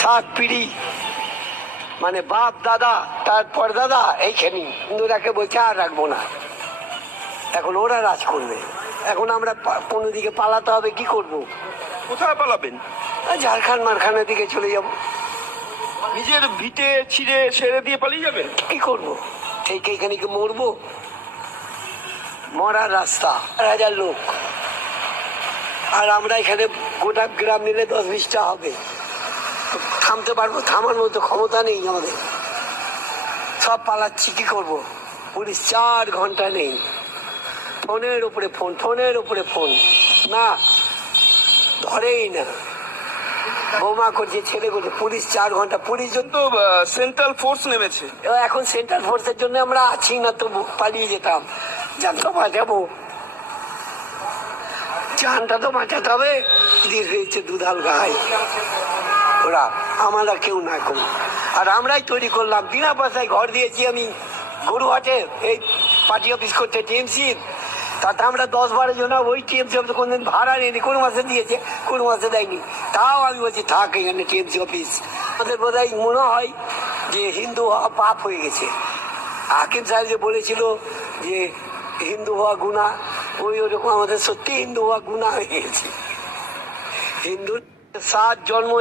সাত পিড়ি মানে বাপ দাদা তারপর দাদা এইখানে হিন্দুরাকে বলছে আর রাখবো না, এখন ওরা রাজ করবে। এখন আমরা কোনো দিকে পালাতে হবে, কি করব? কোথায় পালাবেন? ঝাড়খণ্ড মারখানের দিকে চলে যাব। নিজের ভিটে ছিঁড়ে ছেড়ে দিয়ে পালিয়ে যাবেন? কি করব? ঠিক এইখানে কি মরবো? মরার রাস্তা, 1000 লোক, আর আমরা এখানে গোটা গ্রাম মিলে 10-20টা হবে। থামতে পারবো? থামার মতো ক্ষমতা নেই আমাদের। সব পালাচ্ছি, কি করব? পুলিশ 4 ঘন্টা নেই, ফোনের উপরে ফোন, ফোনের উপরে ফোন, না ধরেই না। বোমা করছে, ছেলে করছে, পুলিশ 4 ঘন্টা। পুলিশ তো সেন্ট্রাল ফোর্স নেমেছে। এখন সেন্ট্রাল ফোর্সের জন্য আমরা আছি না, তো পালিয়ে যেতাম। জানতো বাঁচাবো, জানটা তো বাঁচাতে হবে। তীর হয়েছে দুধাল গায়ে, ওরা আমরা কেউ না করি। আর আমরাই তৈরি করলাম, বিনা পয়সায় ঘর দিয়েছি আমি গরুহাটে, এই পার্টি অফিস করতে টিএমসি। তাতে আমরা 10-12 জন, ওই টিএমসি অফিসে কোনদিন ভাড়া নেয়নি, কোনো মাসে দিয়েছে, কোনো মাসে দেয়নি। তাও আমি বলছি থাক এখানে টিএমসি অফিস। আমাদের বোধহয় মনে হয় যে হিন্দু হওয়া পাপ হয়ে গেছে। হাকিম সাহেব যে বলেছিল যে হিন্দু হওয়া গুনাহ, ওরকম আমাদের সত্যি হিন্দু হওয়া গুনাহ হয়ে গেছে। হিন্দুর 7 জন্ম